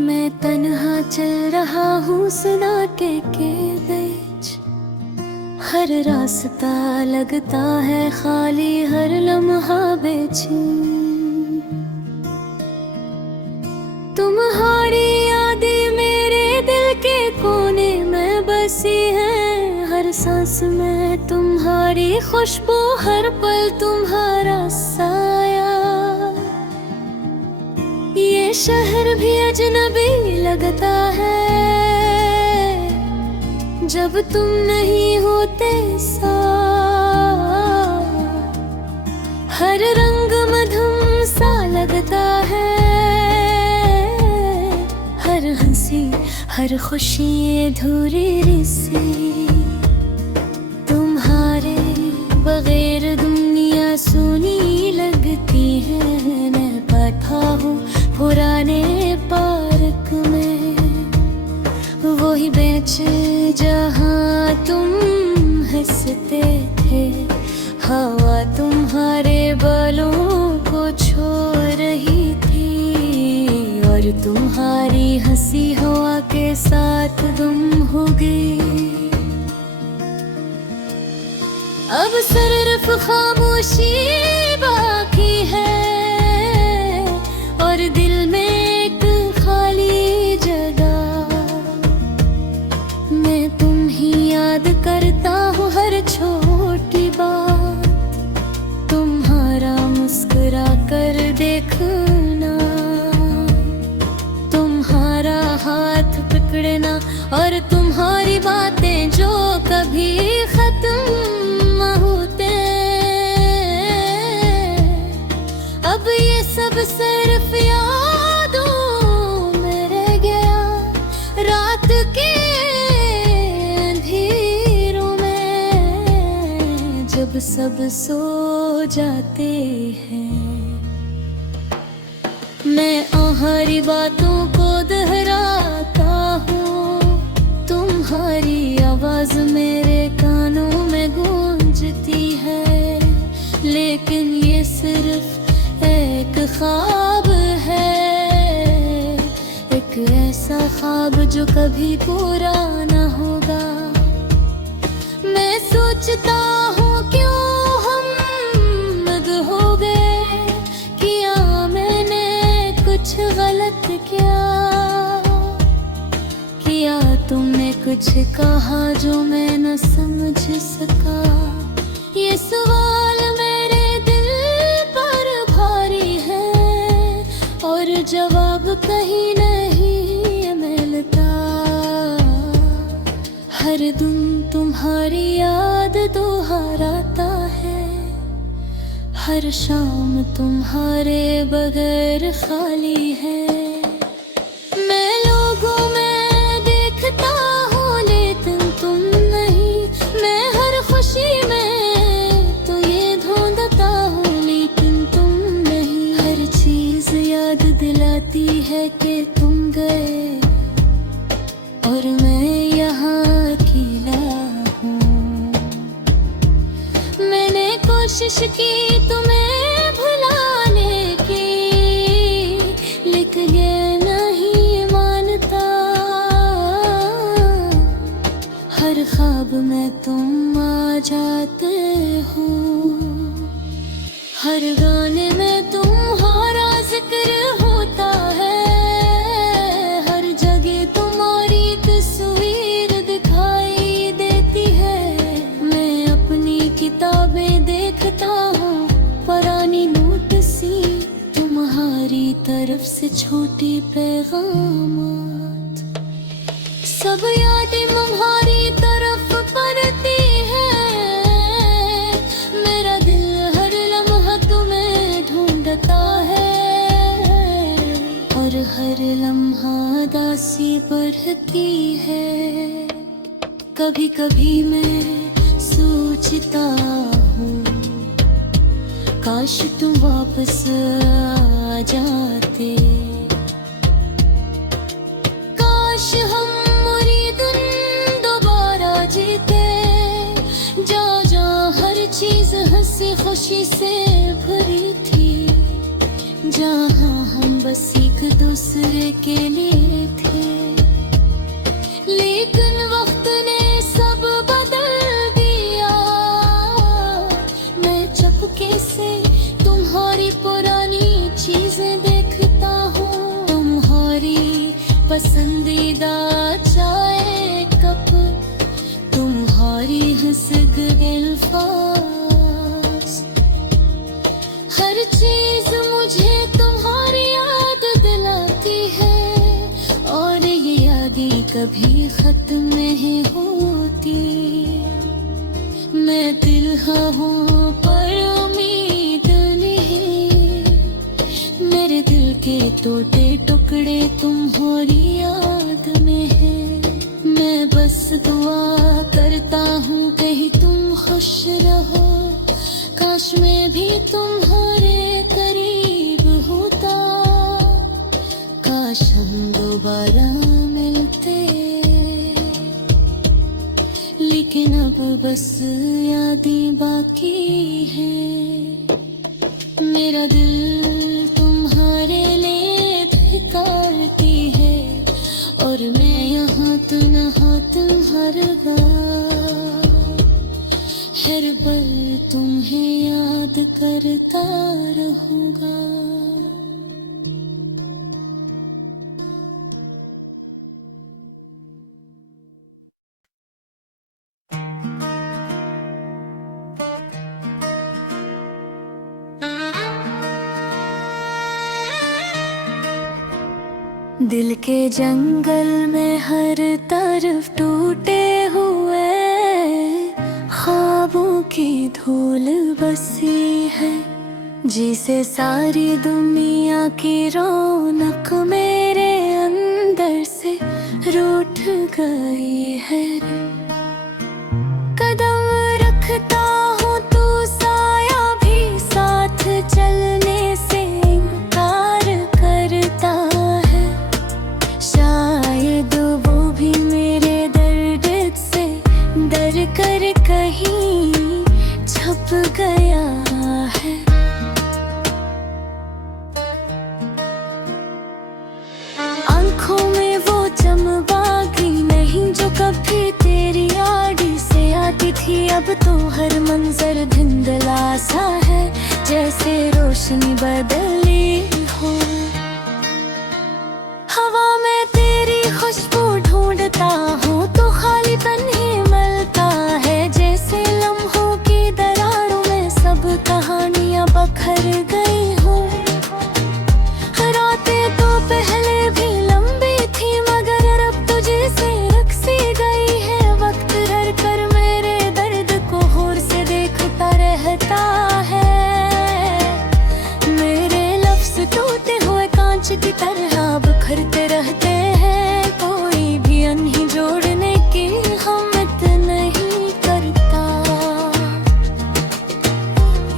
मैं तन्हा चल रहा हूँ सन्नाटे के बीच। हर रास्ता लगता है खाली, हर लम्हा बेचैन। तुम्हारी यादें मेरे दिल के कोने में बसी हैं। हर सांस में तुम्हारी खुशबू, हर पल तुम्हारा साया। ये शहर भी अजनबी लगता है जब तुम नहीं होते साथ। हर रंग मधुम सा लगता है, हर हंसी हर खुशी अधूरी सी। तुम्हारे बगैर दुनिया सुनी लगती है। मैं बैठा हूँ पुराने पार्क में, वही बेंच जहाँ तुम हंसते थे। हवा तुम्हारे बालों को छू रही थी और तुम्हारी हंसी हवा के साथ गुम हो गई। अब सिर्फ खामोशी बाकी है और दिल में एक खाली जगह। मैं तुम ही याद करता हूँ हर छोटी बात। तुम्हारा मुस्कुरा कर देखना, तुम्हारा हाथ पकड़ना और तुम्हारी बातें जो कभी खत्म न होते। अब ये सब सिर्फ यादों में रह गया। रात के अंधेरों में जब सब सो जाते हैं, मैं हमारी बातों को दोहराता हूँ। तुम्हारी आवाज मेरे कानों में गूंजती है, लेकिन ये सिर्फ एक ख्वाब है। एक ऐसा ख्वाब जो कभी पूरा न होगा। मैं सोचता हूँ क्यों हम मद हो गए, किया मैंने कुछ गलत क्या। किया तुमने कुछ कहा जो मैं न समझ सका। ये सवाल मेरे दिल पर भारी है और जवाब कहीं नहीं मिलता। हर दिन तुम्हारी याद दोहराता है, हर शाम तुम्हारे बगैर खाली है। मैं लोगों में देखता हूँ लेकिन तुम नहीं। मैं हर खुशी में तो ये ढूंढता हूँ लेकिन तुम नहीं। हर चीज याद दिलाती है कि तुम गए और मैं यहाँ अकेला हूँ। मैंने कोशिश की तुम्हें भुलाने की, लेकिन ये नहीं मानता। हर ख्वाब में तुम आ जाते हो, हर गाने में तुम्हारा जिक्र होता है। हर जगह तुम्हारी तस्वीर दिखाई देती है। मैं अपनी किताबें देखता हूँ, पुरानी नोट सी तुम्हारी तरफ से छोटी पैगामात। सब यादें तुम्हारी तरफ पड़ती है। मेरा दिल हर लम्हा तुम्हें ढूंढता है और हर लम्हा दासी बढ़ती है। कभी कभी मैं सोचता हूँ काश तुम वापस आ जाते। काश हम दोबारा जीते, जहाँ जहाँ हर चीज हंसी खुशी से भरी थी। जहाँ हम बस एक दूसरे के लिए थे, लेकिन वक्त ने सब बदल दिया। मैं चुपके से तुम्हारी पुरानी चीजें देखता हूँ, तुम्हारी पसंदीदा चाय कप, तुम्हारी हंसद अल्फाज, हर चीज मुझे तुम्हारी याद दिलाती है। और ये यादें कभी खत्म नहीं होती। मैं दिल हूँ पर उम्मीद नहीं, मेरे दिल के टूटे टुकड़े तुम्हारी याद में हैं। मैं बस दुआ करता हूँ कहीं तुम खुश रहो, काश मैं भी तुम्हारे करीब होता, काश हम दोबारा मिलते, लेकिन अब बस यादें बाकी हैं। मेरा दिल तुम्हारे लिए धिकारती है, और मैं यहाँ तो नहा तुम हर बार, हर पल तुम्हें याद करता रहूँगा। दिल के जंगल में हर तरफ टूटे हुए ख्वाबों की धूल बसी है, जिसे सारी दुनिया की रौनक मेरे अंदर से रूठ गई है। कदम रखता हूँ तू साया भी साथ चलने से इनकार करता है, शायद वो भी मेरे दर्द से डर कर कहीं छुप गया है। आंखों में वो चमबागी नहीं जो कभी तेरी आड़ी से आती थी, अब तो हर मंजर धुंधला सा है, जैसे रोशनी बदली हो। हवा में तेरी खुशबू ढूंढता हूँ तो खालीपन ही मिलता है, जैसे लम्हों की दरारों में सब कहानियाँ बखर गई हूँ। रातें तो पहले भी लंबी थी, मगर अब तुझे से रक्सी गई है। वक्त रह कर मेरे दर्द को गौर से देखता रहता है, मेरे लफ्ज टूटे हुए कांच की तरह बिखरते रहते हैं, कोई भी अनही जोड़ने की हिम्मत नहीं करता।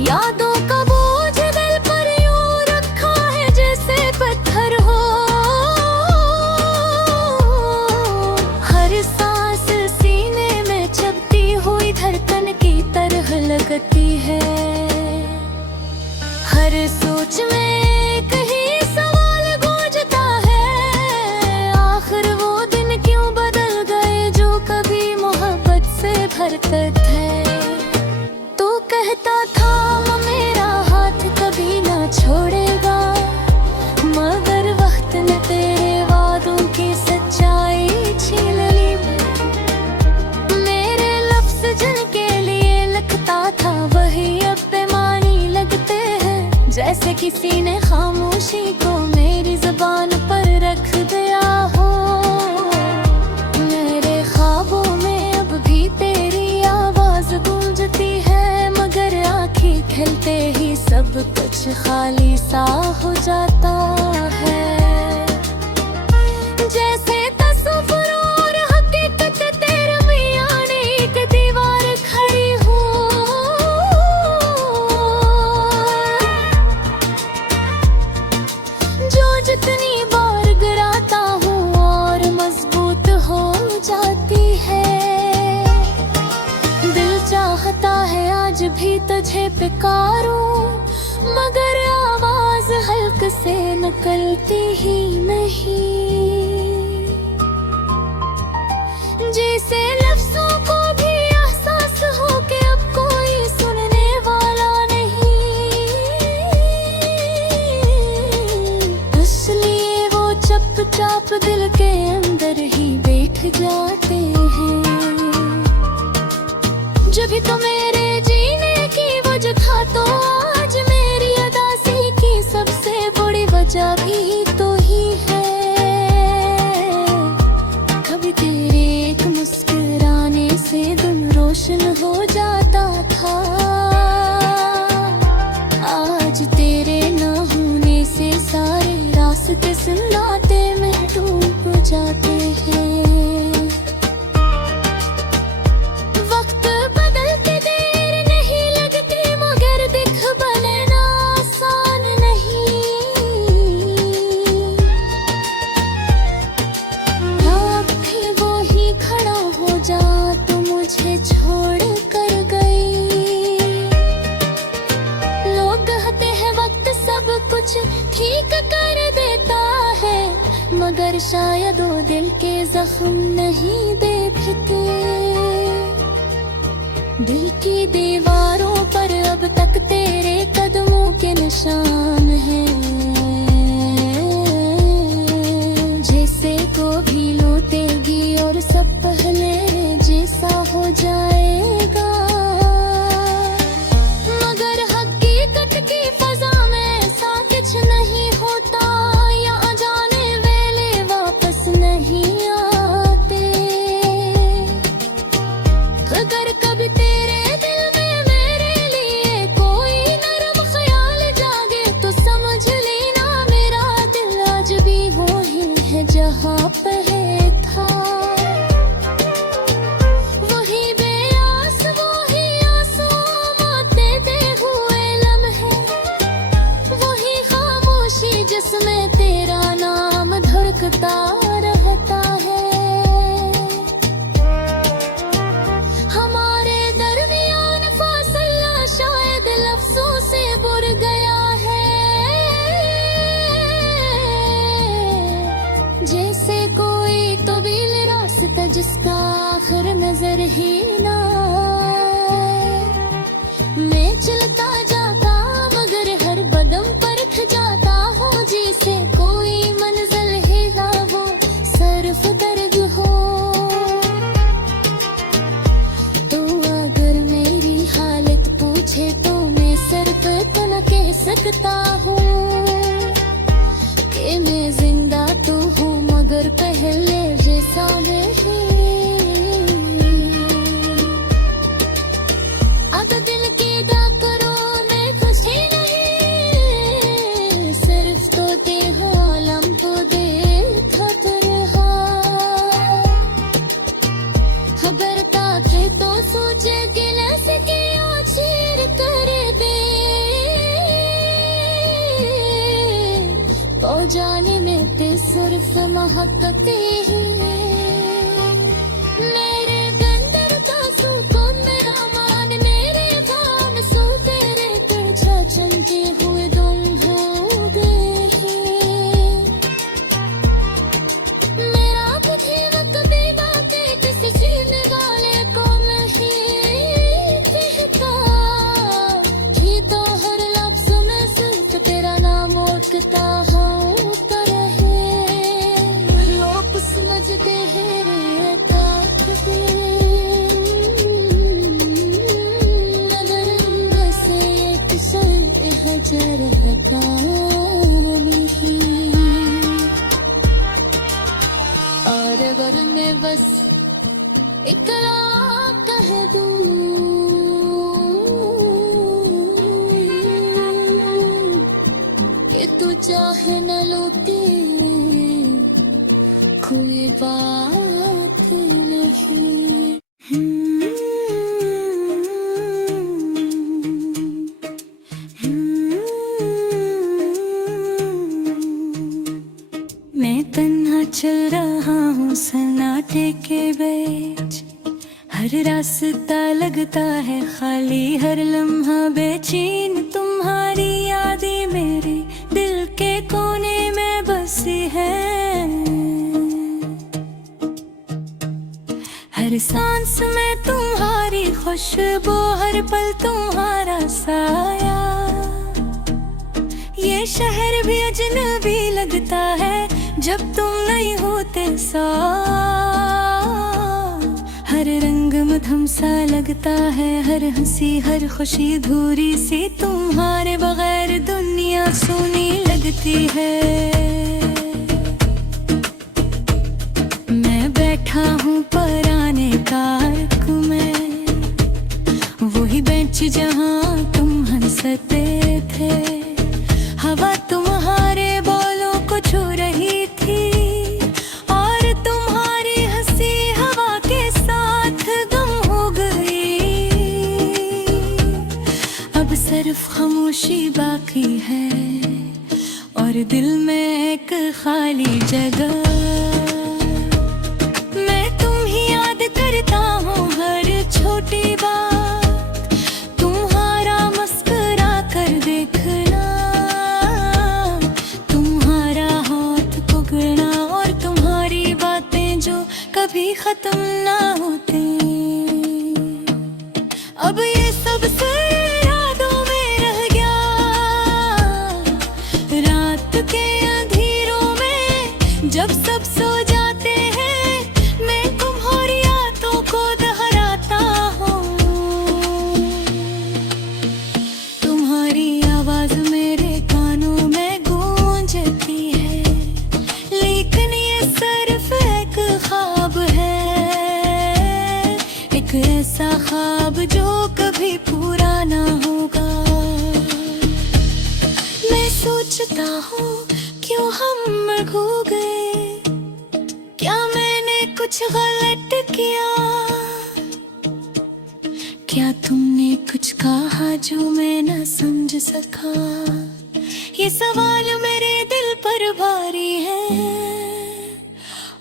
यादों का बोझ दिल पर यूं रखा है जैसे पत्थर हो, हर सांस सीने में चबती हुई धड़कन की तरह लगती है। हर सोच में कहीं सवाल गूंजता है, आखिर वो दिन क्यों बदल गए जो कभी मोहब्बत से भरते थे। तो कहता था मेरा हाथ कभी ना छोड़ेगा, मगर वक्त ने तेरे वादों की सच्चाई छीन ली। मेरे लफ्ज जिनके लिए लिखता था वही अब बेमानी लगते हैं, जैसे किसी ने खामोशी को मेरी जुबान पर रख दिया हो। मेरे ख्वाबों में अब भी तेरी आवाज गूंजती है, मगर आँखें खिलते ही सब कुछ खाली सा हो जाता है। जैसे तस्वीर और हकीकत तेरे मियां ने एक दीवार खड़ी हो, जो जितनी बार गिराता हूँ और मजबूत हो जाती है। दिल चाहता है आज भी तुझे पुकारूं, मगर आवाज हल्क से निकलती ही नहीं। जैसे लफ्जों को भी एहसास हो कि अब कोई सुनने वाला नहीं, इसलिए वो चुपचाप दिल के अंदर ही बैठ जाते हैं। जब भी तो मेरे जीने की वजह था, तो आज मेरी उदासी की सबसे बड़ी वजह भी तो ही है। कभी तेरे एक मुस्कुराने से दिन रोशन हो जाता था, आज तेरे न होने से सारे रास्ते सन्नाटे में डूब जाते हैं। ठीक कर देता है, मगर शायद वो दिल के जख्म नहीं देखते। दिल की दीवारों पर अब तक तेरे कदमों के निशान हैं। जैसे को भी लौटेगी और सब पहले जैसा हो जाएगा, मगर हकीकत की फजा में ऐसा कुछ नहीं होता। यहाँ जाने वाले वापस नहीं आते। अगर कभी तेरे दिल में मेरे लिए कोई नरम ख्याल जागे, तो समझ लेना मेरा दिल आज भी वही है जहाँ पे था। वही बेआस वही आंसू आते दे हुए लम्हे, वही खामोशी जिसमें तेरा नाम धड़कता रहता है। हमारे दरमियान फासला शायद लफ्जों से बुर गया है। जैसे कोई तवील रास्ता जिसका आखिर नजर ही ना आए। मैं चलता जाता मगर हर कदम पर थ जाता हूँ, जिसे कोई मंजिल है ना वो सिर्फ दर्द हो। तो अगर मेरी हालत पूछे तो मैं सिर्फ इतना कह सकता हूँ कि मैं जिंदा तो हूँ, मगर पहले जैसा नहीं। अब दिल की करो मैं खुशी नहीं, सिर्फ तो देखो आलम को देखत रहा। खबर ताके तो सोचे गिला सके चीर कर दे, ओ जाने में ते सिर्फ महकते ही। मेरे गंदर का सुकून मेरा मान, मेरे भान सो तेरे पीछे चलते हुए गुम हो गए हैं। मेरा कुछ वक्त भी बातें किसी छीनने वाले को नहीं कहता, कि तो हर लफ्ज में सिर्फ तेरा नाम उठता होता रहे। लोग समझते हैं रे ताकते, मगर बस एक शर्त हजर हटा नहीं। और अगर मैं बस इकरार कह दूं कि तू चाहे न लौटे, कोई बात नहीं। मैं तन्हा चल रहा हूँ सन्नाटे के बीच, हर रास्ता लगता है खाली, हर लम्हा बेचैन। तुम्हारी यादें मेरे दिल के तुम्हारी खुशबू, हर पल तुम्हारा साया। ये शहर भी अजनबी लगता है जब तुम नहीं होते साथ। हर रंग मधुम सा लगता है, हर हंसी हर खुशी धूरी सी, तुम्हारे बगैर दुनिया सूनी लगती है। मैं बैठा हूँ पुराने पार्क में, वही बेंच जहाँ तुम हंसते थे। हवा तुम्हारे बोलों को छू रही थी और तुम्हारी हंसी हवा के साथ गम हो गई। अब सिर्फ खामोशी बाकी है और दिल में एक खाली जगह। मैं तुम ही याद करता हूँ हर छोटी बात, तुम्हारा मुस्कुरा कर देखना, तुम्हारा हाथ पकड़ना और तुम्हारी बातें जो कभी खत्म ना होती। अब ये सब यादों में रह गया, रात के अंधेरों में जब सब सो जाते हैं, मैं तुम्हारी यादों को दोहराता हूँ। तुम्हारी आवाज मेरे कानों में गूंजती है, लेकिन ये सिर्फ एक ख्वाब है, एक ऐसा ख्वाब जो कभी पूरा ना होगा। मैं सोचता हूँ क्यों हम खो गए, क्या मैंने कुछ गलत किया, क्या तुमने कुछ कहा जो मैं न समझ सका। ये सवाल मेरे दिल पर भारी है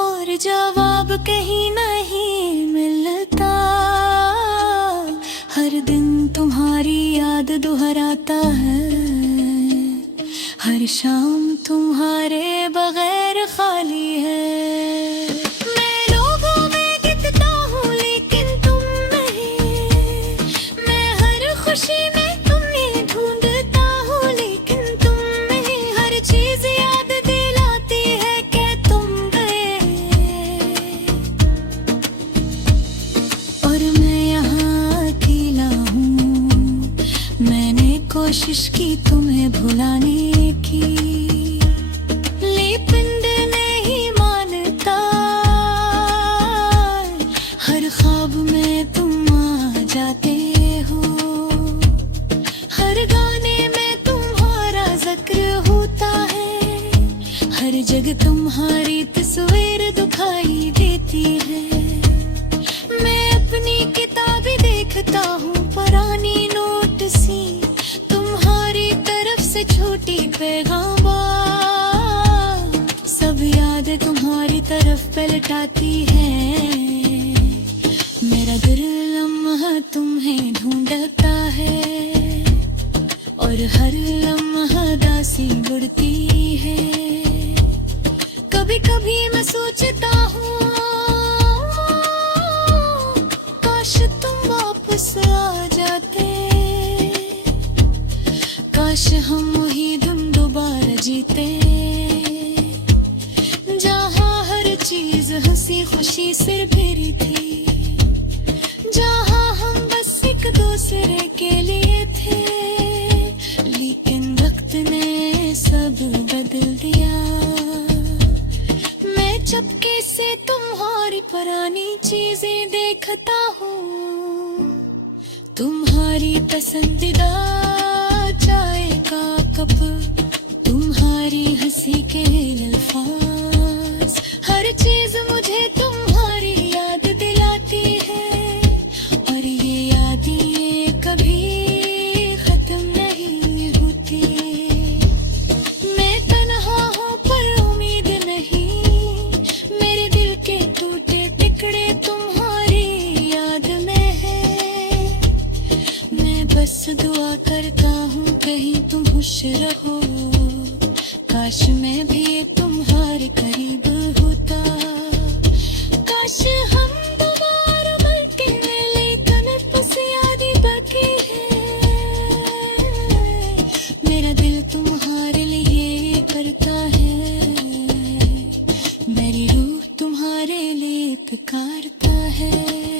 और जवाब कहीं नहीं मिलता। हर दिन तुम्हारी याद दोहराता है, हर शाम तुम्हारे बगैर खाली है। मैं लोगों में दिखता हूँ लेकिन तुम नहीं, मैं हर खुशी में तुम्हें ढूंढता हूँ लेकिन तुम नहीं। हर चीज याद दिलाती है कि तुम गए और मैं यहाँ अकेला हूँ। मैंने कोशिश की तुम्हें भुलाने की, लेकिन दिल नहीं मानता। हर ख्वाब में तुम आ जाते हो, हर गाने में तुम्हारा जिक्र होता है, हर जगह तुम्हारी तस्वीर दिखाई देती है। मैं अपनी किताबें देखता हूँ पुरानी नोट सी, तुम्हारी तरफ से छोटी पैगाम, सब यादें तुम्हारी तरफ पलटाती है। मेरा दिल लम्हा तुम्हें ढूंढता है और हर लम्हा दासी बढ़ती है। कभी कभी मैं सोचता हूँ काश तुम वापस आ जाते, काश हम वही दिन दोबारा जीते, जहाँ हर चीज हंसी खुशी सिर फेरी थी, जहाँ हम बस एक दूसरे के लिए थे। लेकिन वक्त ने सब बदल दिया, मैं चुपके से तुम्हारी पुरानी चीजें देखता हूँ, तुम्हारी पसंदीदा चाय का कप, तुम्हारी हंसी के अल्फाज, हर चीज मुझे तुम्हारी याद दिलाती है। और ये यादें कभी खत्म नहीं होती। मैं तन्हा हूँ पर उम्मीद नहीं, मेरे दिल के टूटे टुकड़े तुम्हारी याद में है। मैं बस दुआ करता हूँ कहीं तुम खुश रहो, काश मैं भी तुम्हारे करीब होता, काश हम दोबारा मिलके मिले। पुकारता है।